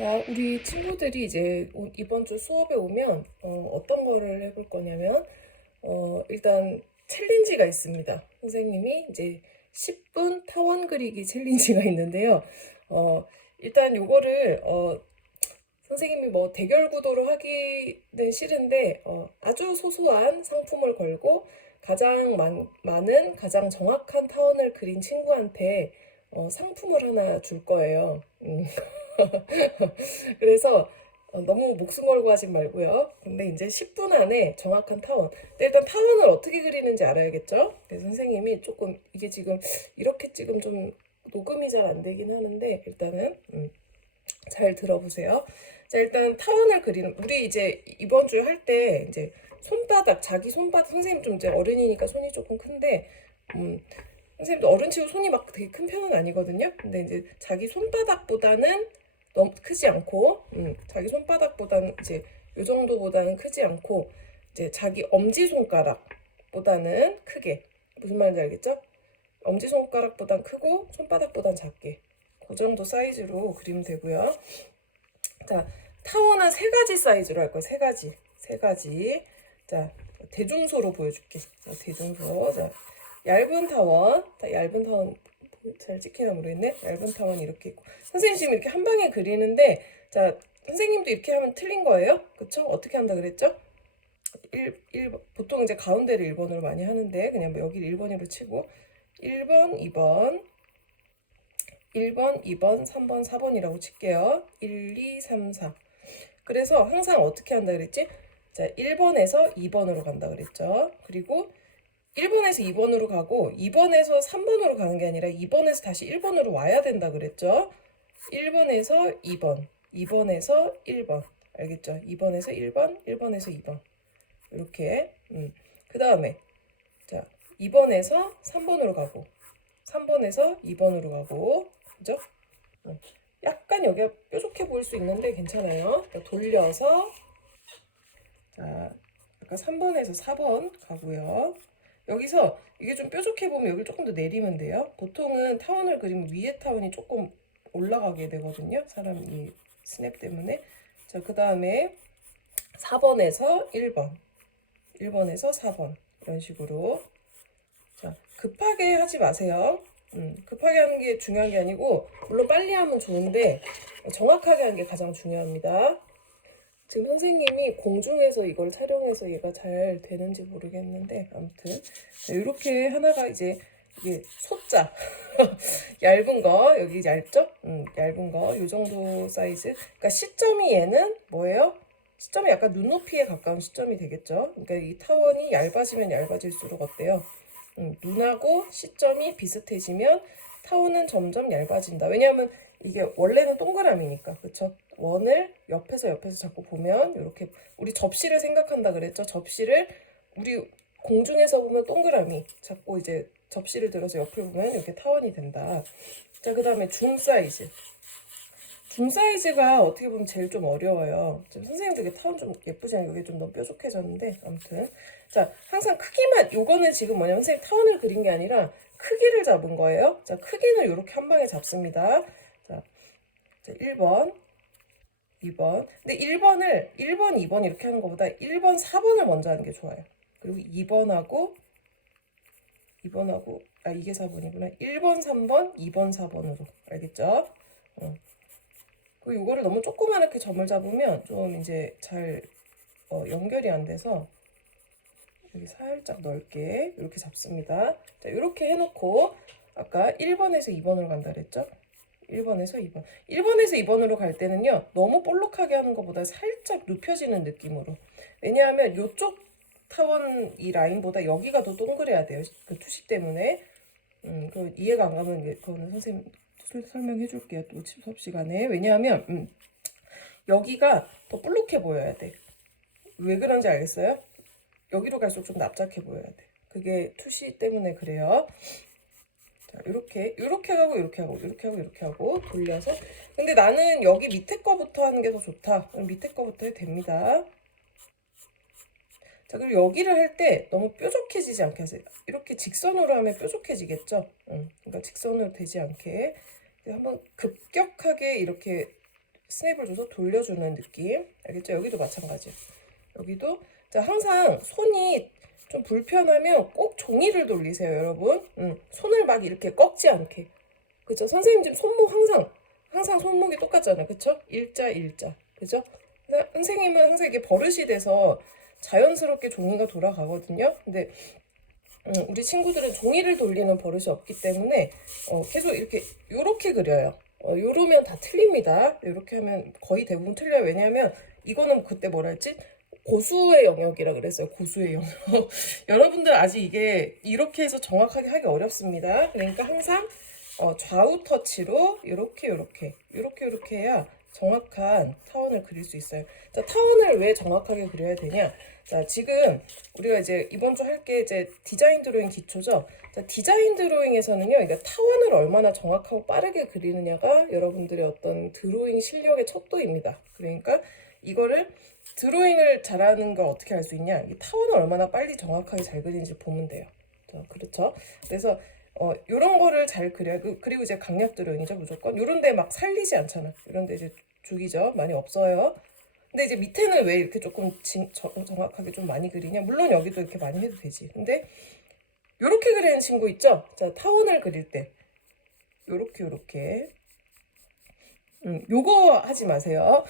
자, 우리 친구들이 이제 이번 주 수업에 오면 어떤 거를 해볼 거냐면 일단 챌린지가 있습니다. 선생님이 이제 10분 타원 그리기 챌린지가 있는데요. 일단 요거를 선생님이 뭐 대결 구도로 하기는 싫은데 아주 소소한 상품을 걸고 가장 많은 가장 정확한 타원을 그린 친구한테 상품을 하나 줄 거예요. 그래서 너무 목숨 걸고 하진 말고요. 근데 이제 10분 안에 정확한 타원. 근데 일단 타원을 어떻게 그리는지 알아야겠죠? 그래서 선생님이 조금 이게 지금 이렇게 지금 좀 녹음이 잘 안 되긴 하는데 일단은 잘 들어보세요. 자, 일단 타원을 그리는 우리 이제 이번 주에 할 때 이제 손바닥 자기 손바닥 선생님 좀 이제 어른이니까 손이 조금 큰데 선생님도 어른치고 손이 막 되게 큰 편은 아니거든요. 근데 이제 자기 손바닥보다는 너무 크지 않고, 자기 손바닥보다는 이제 요 정도보다는 크지 않고, 이제 자기 엄지 손가락보다는 크게. 무슨 말인지 알겠죠? 엄지 손가락보단 크고 손바닥보단 작게. 그 정도 사이즈로 그리면 되고요. 자, 타원은 세 가지 사이즈로 할 거예요. 세 가지. 세 가지. 자, 대중소로 보여줄게. 자, 대중소. 자, 얇은 타원. 자, 얇은 타원. 잘 찍히나 모르겠네. 얇은 타원이 이렇게 있고. 선생님 지금 이렇게 한 방에 그리는데, 자, 선생님도 이렇게 하면 틀린 거예요. 그쵸? 어떻게 한다 그랬죠? 보통 이제 가운데를 1번으로 많이 하는데, 그냥 뭐 여기를 1번으로 치고, 1번, 2번, 1번, 2번, 3번, 4번이라고 칠게요. 1, 2, 3, 4. 그래서 항상 어떻게 한다 그랬지? 자, 1번에서 2번으로 간다 그랬죠. 그리고 1번에서 2번으로 가고 2번에서 3번으로 가는 게 아니라 2번에서 다시 1번으로 와야 된다 그랬죠. 1번에서 2번, 2번에서 1번. 알겠죠? 2번에서 1번, 1번에서 2번. 이렇게. 그 다음에 자, 2번에서 3번으로 가고 3번에서 2번으로 가고 그죠? 약간 여기가 뾰족해 보일 수 있는데 괜찮아요. 돌려서 자, 아까 3번에서 4번 가고요. 여기서 이게 좀 뾰족해 보면 여기를 조금 더 내리면 돼요. 보통은 타원을 그리면 위에 타원이 조금 올라가게 되거든요. 사람 이 스냅 때문에. 자, 그 다음에 4번에서 1번, 1번에서 4번 이런 식으로. 자, 급하게 하지 마세요. 급하게 하는 게 중요한 게 아니고 물론 빨리 하면 좋은데 정확하게 하는 게 가장 중요합니다. 지금 선생님이 공중에서 이걸 촬영해서 얘가 잘 되는지 모르겠는데 아무튼 이렇게 하나가 이제 이게 소자 얇은 거 여기 얇죠? 얇은 거 요 정도 사이즈. 그러니까 시점이 얘는 뭐예요? 시점이 약간 눈높이에 가까운 시점이 되겠죠? 그러니까 이 타원이 얇아지면 얇아질수록 어때요? 눈하고 시점이 비슷해지면 타원은 점점 얇아진다. 왜냐하면 이게 원래는 동그라미니까, 그쵸? 원을 옆에서 자꾸 보면 이렇게 우리 접시를 생각한다 그랬죠? 접시를 우리 공중에서 보면 동그라미, 자꾸 이제 접시를 들어서 옆을 보면 이렇게 타원이 된다. 자, 그 다음에 줌 사이즈. 줌 사이즈가 어떻게 보면 제일 좀 어려워요. 지금 선생님도 이게 타원 좀 예쁘지 않아요? 이게 좀 너무 뾰족해졌는데 아무튼 자, 항상 크기만 요거는 지금 뭐냐면 선생님 타원을 그린 게 아니라 크기를 잡은 거예요. 자, 크기는 이렇게 한 방에 잡습니다. 자, 1번, 2번. 근데 1번을 1번, 2번 이렇게 하는 것보다 1번, 4번을 먼저 하는 게 좋아요. 그리고 2번하고 이게 4번이구나. 1번, 3번, 2번, 4번으로. 알겠죠? 그리고 이거를 너무 조그맣게 점을 잡으면 좀 이제 잘 연결이 안 돼서 여기 살짝 넓게 이렇게 잡습니다. 자, 이렇게 해놓고 아까 1번에서 2번으로 간다 그랬죠? 1번에서 2번. 1번에서 2번으로 갈 때는요. 너무 볼록하게 하는 것보다 살짝 눕혀지는 느낌으로. 왜냐하면 이쪽 타원 이 라인보다 여기가 더 동그래야 돼요. 그 투시 때문에. 그 이해가 안 가면 그거는 선생님 설명해 줄게요. 또 수업 시간에. 왜냐하면 여기가 더 볼록해 보여야 돼. 왜 그런지 알겠어요? 여기로 갈수록 좀 납작해 보여야 돼. 그게 투시 때문에 그래요. 자, 이렇게 하고 이렇게 하고 돌려서. 근데 나는 여기 밑에 거부터 하는 게 더 좋다. 그럼 밑에 거부터 해도 됩니다. 자, 그리고 여기를 할 때 너무 뾰족해지지 않게 하세요. 이렇게 직선으로 하면 뾰족해지겠죠? 그러니까 직선으로 되지 않게 한번 급격하게 이렇게 스냅을 줘서 돌려주는 느낌. 알겠죠? 여기도 마찬가지. 여기도 자 항상 손이 좀 불편하면 꼭 종이를 돌리세요, 여러분. 손을 막 이렇게 꺾지 않게. 그죠? 선생님 지금 손목 항상 손목이 똑같잖아요. 그쵸? 일자. 그죠? 선생님은 항상 이게 버릇이 돼서 자연스럽게 종이가 돌아가거든요. 근데 우리 친구들은 종이를 돌리는 버릇이 없기 때문에 계속 요렇게 그려요. 요러면 다 틀립니다. 이렇게 하면 거의 대부분 틀려요. 왜냐하면 이거는 그때 뭐라 했지? 고수의 영역이라 그랬어요. 고수의 영역. 여러분들 아직 이게 이렇게 해서 정확하게 하기 어렵습니다. 그러니까 항상 좌우 터치로 이렇게 해야 정확한 타원을 그릴 수 있어요. 자, 타원을 왜 정확하게 그려야 되냐? 자, 지금 우리가 이제 이번 주 할 게 이제 디자인 드로잉 기초죠. 자, 디자인 드로잉에서는요, 그러니까 타원을 얼마나 정확하고 빠르게 그리느냐가 여러분들의 어떤 드로잉 실력의 척도입니다. 그러니까 이거를 드로잉을 잘하는 걸 어떻게 할 수 있냐? 이 타원을 얼마나 빨리 정확하게 잘 그리는지 보면 돼요. 자, 그렇죠? 그래서 요런 거를 잘 그려야, 그리고 이제 강약 드로잉이죠, 무조건. 요런 데 막 살리지 않잖아. 이런 데 이제 죽이죠. 많이 없어요. 근데 이제 밑에는 왜 이렇게 조금 정확하게 좀 많이 그리냐? 물론 여기도 이렇게 많이 해도 되지. 근데 요렇게 그리는 친구 있죠? 자, 타원을 그릴 때. 요렇게. 요거 하지 마세요.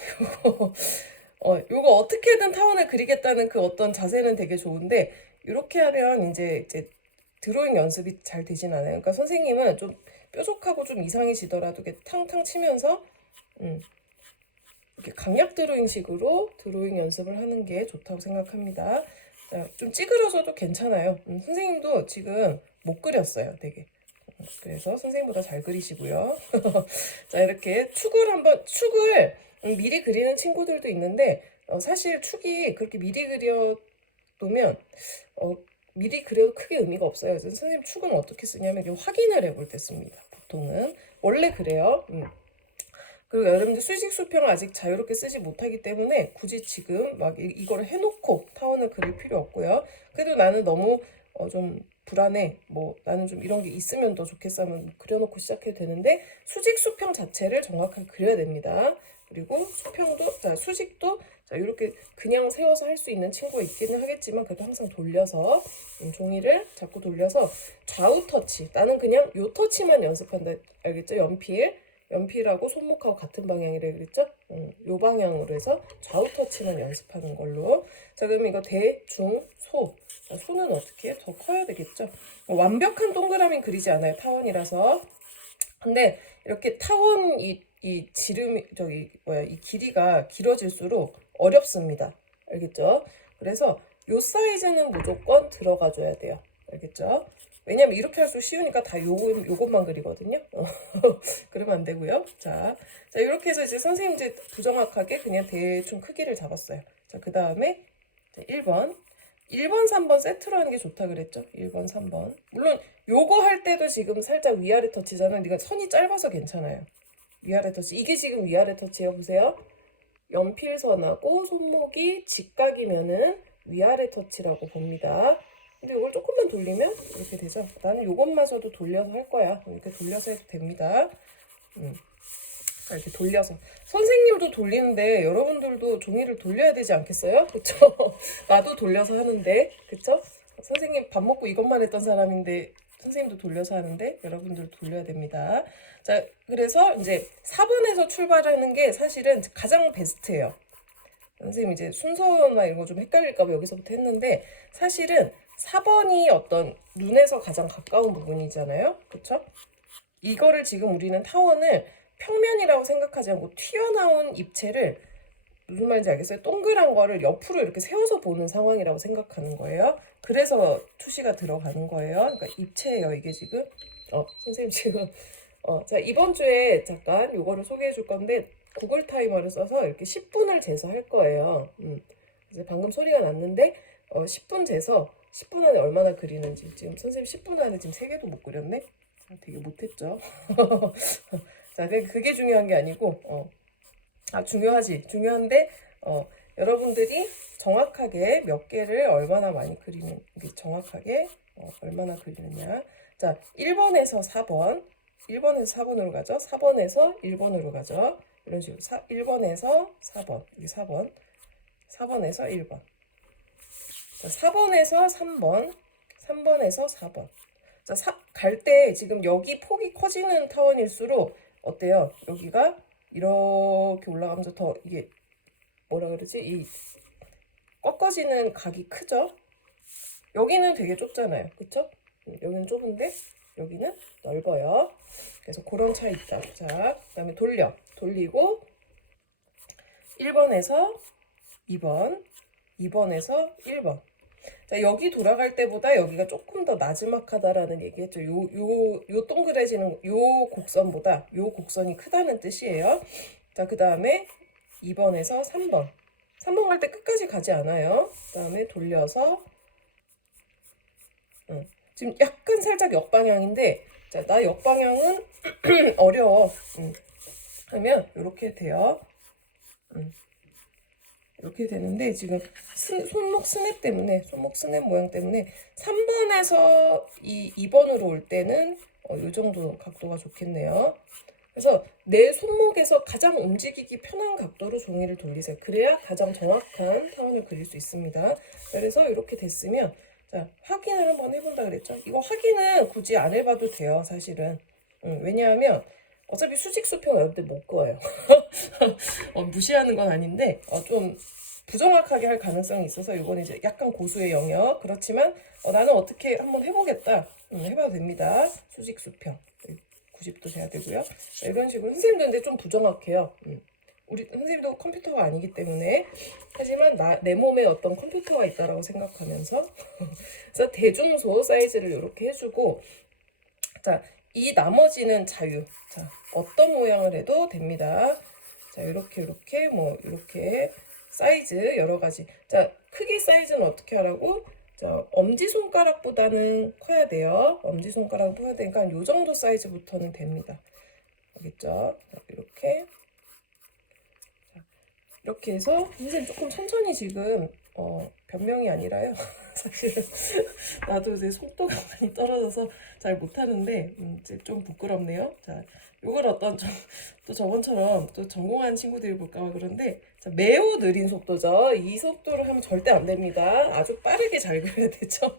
요거 어떻게든 타원을 그리겠다는 그 어떤 자세는 되게 좋은데, 이렇게 하면 이제 드로잉 연습이 잘 되진 않아요. 그러니까 선생님은 좀 뾰족하고 좀 이상해지더라도 이렇게 탕탕 치면서, 이렇게 강약 드로잉식으로 드로잉 연습을 하는 게 좋다고 생각합니다. 자, 좀 찌그러져도 괜찮아요. 선생님도 지금 못 그렸어요, 되게. 그래서 선생님보다 잘 그리시고요. 자, 이렇게 축을 미리 그리는 친구들도 있는데, 사실 축이 그렇게 미리 그려두면, 미리 그려도 크게 의미가 없어요. 그래서 선생님 축은 어떻게 쓰냐면, 이렇게 확인을 해볼 때 씁니다. 보통은. 원래 그래요. 그리고 여러분들 수직 수평을 아직 자유롭게 쓰지 못하기 때문에 굳이 지금 막 이거를 해놓고 타원을 그릴 필요 없고요. 그래도 나는 너무 좀 불안해. 뭐 나는 좀 이런 게 있으면 더 좋겠어 하면 그려놓고 시작해도 되는데 수직 수평 자체를 정확하게 그려야 됩니다. 그리고 수직도 이렇게 그냥 세워서 할 수 있는 친구가 있기는 하겠지만 그래도 항상 돌려서 종이를 자꾸 돌려서 좌우 터치. 나는 그냥 요 터치만 연습한다. 알겠죠? 연필하고 손목하고 같은 방향이라 그랬죠? 요 방향으로 해서 좌우 터치만 연습하는 걸로. 자, 그럼 이거 대, 중, 소. 자, 소는 어떻게? 더 커야 되겠죠? 완벽한 동그라미 그리지 않아요. 타원이라서. 근데 이렇게 타원 이 지름이 이 길이가 길어질수록 어렵습니다. 알겠죠? 그래서 요 사이즈는 무조건 들어가줘야 돼요. 알겠죠? 왜냐면 이렇게 할수록 쉬우니까 다 요것만 그리거든요. 그러면 안 되고요. 자, 이렇게 해서 이제 선생님 이제 부정확하게 그냥 대충 크기를 잡았어요. 자, 그 다음에 1번, 3번 세트로 하는 게 좋다 그랬죠? 1번, 3번. 물론 요거 할 때도 지금 살짝 위아래 터치잖아요. 네가 선이 짧아서 괜찮아요. 위아래 터치. 이게 지금 위아래 터치예요. 보세요. 연필선하고 손목이 직각이면은 위아래 터치라고 봅니다. 근데 이걸 조금만 돌리면 이렇게 되죠. 나는 이것마저도 돌려서 할 거야. 이렇게 돌려서 해도 됩니다. 이렇게 돌려서. 선생님도 돌리는데 여러분들도 종이를 돌려야 되지 않겠어요? 그쵸? 나도 돌려서 하는데, 그쵸? 선생님 밥 먹고 이것만 했던 사람인데 선생님도 돌려서 하는데 여러분들도 돌려야 됩니다. 자, 그래서 이제 4번에서 출발하는 게 사실은 가장 베스트예요. 선생님 이제 순서나 이런 거 좀 헷갈릴까봐 여기서부터 했는데 사실은 4번이 어떤 눈에서 가장 가까운 부분이잖아요. 그쵸? 이거를 지금 우리는 타원을 평면이라고 생각하지 않고 튀어나온 입체를 무슨 말인지 알겠어요? 동그란 거를 옆으로 이렇게 세워서 보는 상황이라고 생각하는 거예요. 그래서 투시가 들어가는 거예요. 그러니까 입체예요, 이게 지금. 선생님 지금 자, 이번 주에 잠깐 요거를 소개해 줄 건데 구글 타이머를 써서 이렇게 10분을 재서 할 거예요. 이제 방금 소리가 났는데 10분 재서 10분 안에 얼마나 그리는지. 지금 선생님 10분 안에 지금 3개도 못 그렸네? 되게 못했죠. 자, 그게 중요한 게 아니고 중요하지. 중요한데 여러분들이 정확하게 몇 개를 얼마나 많이 그리는, 정확하게 얼마나 그리느냐. 자, 1번에서 4번 1번에서 4번으로 가죠. 4번에서 1번으로 가죠. 이런 식으로 1번에서 4번, 여기 4번, 4번에서 1번, 자, 4번에서 3번, 3번에서 4번. 자, 갈 때 지금 여기 폭이 커지는 타원일수록 어때요? 여기가 이렇게 올라가면서 더 이게 뭐라 그러지? 이 꺾어지는 각이 크죠? 여기는 되게 좁잖아요. 그쵸? 여기는 좁은데 여기는 넓어요. 그래서 그런 차이 있다. 자, 그 다음에 돌리고 1번에서 2번, 2번에서 1번. 자, 여기 돌아갈 때보다 여기가 조금 더 나지막하다라는 얘기했죠. 요 동그래지는 요 곡선보다 요 곡선이 크다는 뜻이에요. 자, 그 다음에 2번에서 3번. 3번 갈 때 끝까지 가지 않아요. 그 다음에 돌려서 지금 약간 살짝 역방향인데, 자, 나 역방향은 어려워. 하면 이렇게 돼요. 이렇게 되는데 지금 손목 스냅 모양 때문에 3번에서 2번으로 올 때는 이 정도 각도가 좋겠네요. 그래서 내 손목에서 가장 움직이기 편한 각도로 종이를 돌리세요. 그래야 가장 정확한 타원을 그릴 수 있습니다. 그래서 이렇게 됐으면 자, 확인을 한번 해본다 그랬죠. 이거 확인은 굳이 안 해봐도 돼요, 사실은. 왜냐하면 어차피 수직수평 여러분들 못 그어요. 무시하는 건 아닌데 좀 부정확하게 할 가능성이 있어서 이건 이제 약간 고수의 영역. 그렇지만 나는 어떻게 한번 해보겠다. 해봐도 됩니다. 수직수평 90도 돼야 되고요. 자, 이런 식으로 선생님도 근데 좀 부정확해요. 우리 선생님도 컴퓨터가 아니기 때문에 하지만 내 몸에 어떤 컴퓨터가 있다라고 생각하면서 그래서 대중소 사이즈를 이렇게 해주고 자, 이 나머지는 자유. 자, 어떤 모양을 해도 됩니다. 자, 이렇게 뭐 이렇게 사이즈 여러 가지. 자, 크기 사이즈는 어떻게 하라고? 자, 엄지손가락보다는 커야 돼요. 엄지손가락은 커야 되니까 요 정도 사이즈부터는 됩니다. 알겠죠? 자, 이렇게. 자, 이렇게 해서 선생님 조금 천천히 지금 변명이 아니라요. 사실은 나도 이제 속도가 많이 떨어져서 잘 못하는데 이제 좀 부끄럽네요. 자, 요걸 또 저번처럼 또 전공한 친구들이 볼까 그런데 자, 매우 느린 속도죠. 이 속도로 하면 절대 안 됩니다. 아주 빠르게 잘 그려야 되죠.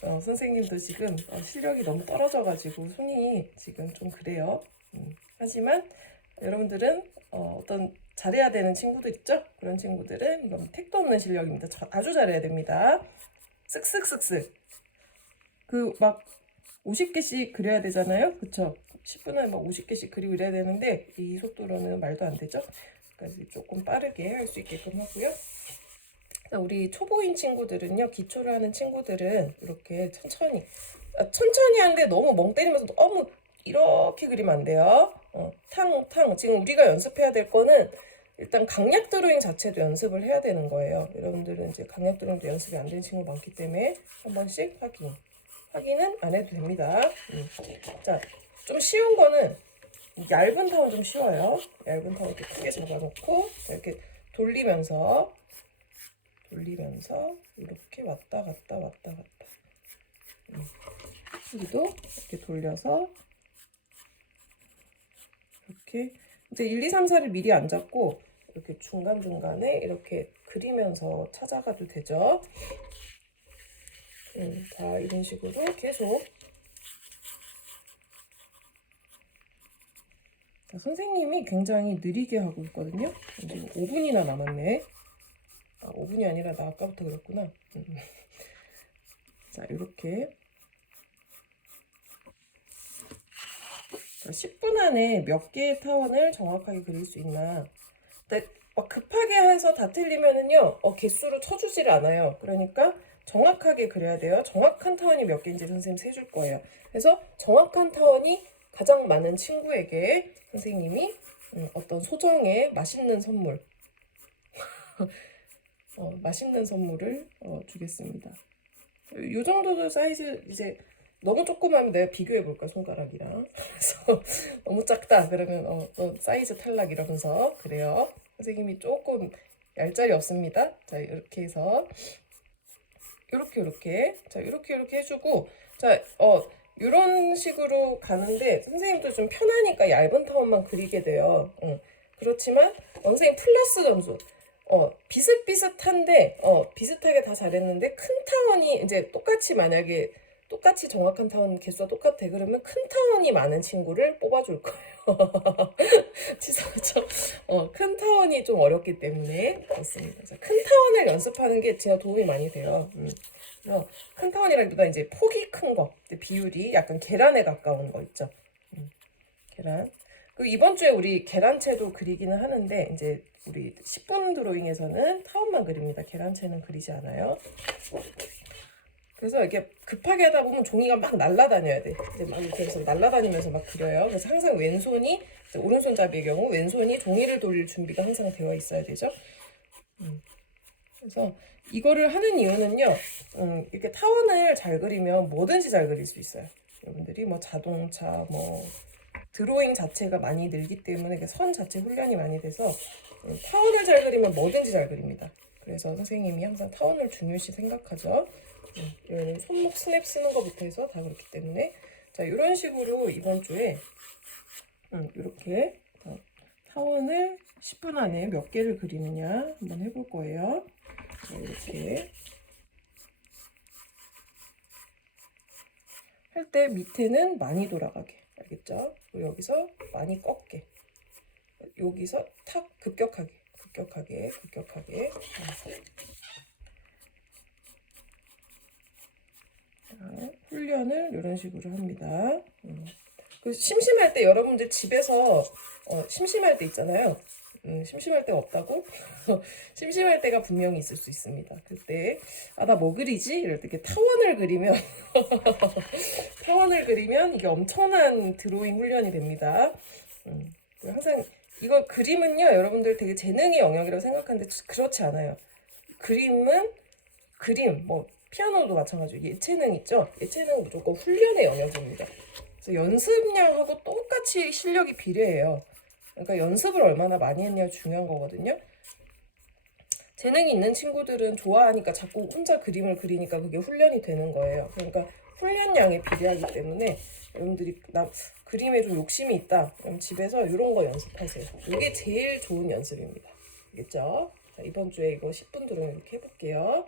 선생님도 지금 실력이 너무 떨어져가지고 손이 지금 좀 그래요. 하지만 여러분들은 어떤 잘해야 되는 친구들 있죠? 그런 친구들은 이건 택도 없는 실력입니다. 아주 잘해야 됩니다. 쓱쓱쓱쓱. 막 50개씩 그려야 되잖아요. 그쵸? 10분에 막 50개씩 그리고 이래야 되는데 이 속도로는 말도 안 되죠. 그래서 조금 빠르게 할 수 있게끔 하고요. 우리 초보인 친구들은요. 기초를 하는 친구들은 이렇게 천천히 하는데 너무 멍 때리면서 너무 이렇게 그리면 안 돼요. 지금 우리가 연습해야 될 거는 일단 강약 드로잉 자체도 연습을 해야 되는 거예요. 여러분들은 이제 강약 드로잉도 연습이 안 되는 친구 많기 때문에 한 번씩 확인은 안 해도 됩니다. 자, 좀 쉬운 거는 얇은 타원 좀 쉬워요. 얇은 타원 이렇게 크게 잡아놓고 이렇게 돌리면서 이렇게 왔다 갔다 여기도 이렇게 돌려서 이렇게 이제 1, 2, 3, 4를 미리 안 잡고 이렇게 중간중간에 이렇게 그리면서 찾아가도 되죠. 자, 이런 식으로 계속. 자, 선생님이 굉장히 느리게 하고 있거든요. 지금 5분이나 남았네. 5분이 아니라 나 아까부터 그랬구나. 자, 이렇게. 10분 안에 몇 개의 타원을 정확하게 그릴 수 있나. 근데 막 급하게 해서 다 틀리면은요, 개수로 쳐주질 않아요. 그러니까 정확하게 그려야 돼요. 정확한 타원이 몇 개인지 선생님 세줄 거예요. 그래서 정확한 타원이 가장 많은 친구에게 선생님이 어떤 소정의 맛있는 선물, 맛있는 선물을 주겠습니다. 이 정도도 사이즈 이제 너무 조그마하면 내가 비교해 볼까 손가락이랑. 그래서 너무 작다 그러면 사이즈 탈락 이러면서 그래요. 선생님이 조금 얄짤이 없습니다. 자, 이렇게 해서 이렇게 자, 이렇게 해주고 자, 이런 식으로 가는데 선생님도 좀 편하니까 얇은 타원만 그리게 돼요. 그렇지만 선생님 플러스 점수. 비슷비슷한데 비슷하게 다 잘했는데 큰 타원이 이제 똑같이 만약에 똑같이 정확한 타원 개수가 똑같아. 그러면 큰 타원이 많은 친구를 뽑아줄 거예요. 치사하죠? 큰 타원이 좀 어렵기 때문에 그렇습니다. 자, 큰 타원을 연습하는 게 제가 도움이 많이 돼요. 큰 타원이라기보다 이제 폭이 큰 거, 비율이 약간 계란에 가까운 거 있죠. 계란. 그리고 이번 주에 우리 계란체도 그리기는 하는데 이제 우리 10분 드로잉에서는 타원만 그립니다. 계란체는 그리지 않아요. 그래서 이렇게 급하게 하다 보면 종이가 막 날아다녀야 돼. 이제 막 이렇게 해서 날아다니면서 막 그려요. 그래서 항상 왼손이, 오른손잡이의 경우 왼손이 종이를 돌릴 준비가 항상 되어 있어야 되죠. 그래서 이거를 하는 이유는요, 이렇게 타원을 잘 그리면 뭐든지 잘 그릴 수 있어요. 여러분들이 뭐 자동차, 뭐 드로잉 자체가 많이 늘기 때문에 선 자체 훈련이 많이 돼서 타원을 잘 그리면 뭐든지 잘 그립니다. 그래서 선생님이 항상 타원을 중요시 생각하죠. 이거는 손목 스냅 쓰는 것부터 해서 다 그렇기 때문에 자 이런 식으로 이번 주에 이렇게 타원을 10분 안에 몇 개를 그리느냐 한번 해볼 거예요. 자, 이렇게 할 때 밑에는 많이 돌아가게, 알겠죠? 그리고 여기서 많이 꺾게, 여기서 탁 급격하게. 훈련을 이런 식으로 합니다. 그 심심할 때 여러분들 집에서 심심할 때 있잖아요. 심심할 때가 없다고? 심심할 때가 분명히 있을 수 있습니다. 그때 나 뭐 그리지? 이럴 때 이렇게 타원을 그리면 타원을 그리면 이게 엄청난 드로잉 훈련이 됩니다. 항상 이거 그림은요 여러분들 되게 재능의 영역이라고 생각하는데 그렇지 않아요. 그림은 그림 뭐 피아노도 마찬가지로 예체능 있죠. 예체능은 무조건 훈련의 영역입니다. 그래서 연습량하고 똑같이 실력이 비례해요. 그러니까 연습을 얼마나 많이 했냐 중요한 거거든요. 재능이 있는 친구들은 좋아하니까 자꾸 혼자 그림을 그리니까 그게 훈련이 되는 거예요. 그러니까 훈련량에 비례하기 때문에 여러분들이 나 그림에 좀 욕심이 있다. 그럼 집에서 이런 거 연습하세요. 이게 제일 좋은 연습입니다. 알겠죠? 자, 이번 주에 이거 10분 드로잉 이렇게 해볼게요.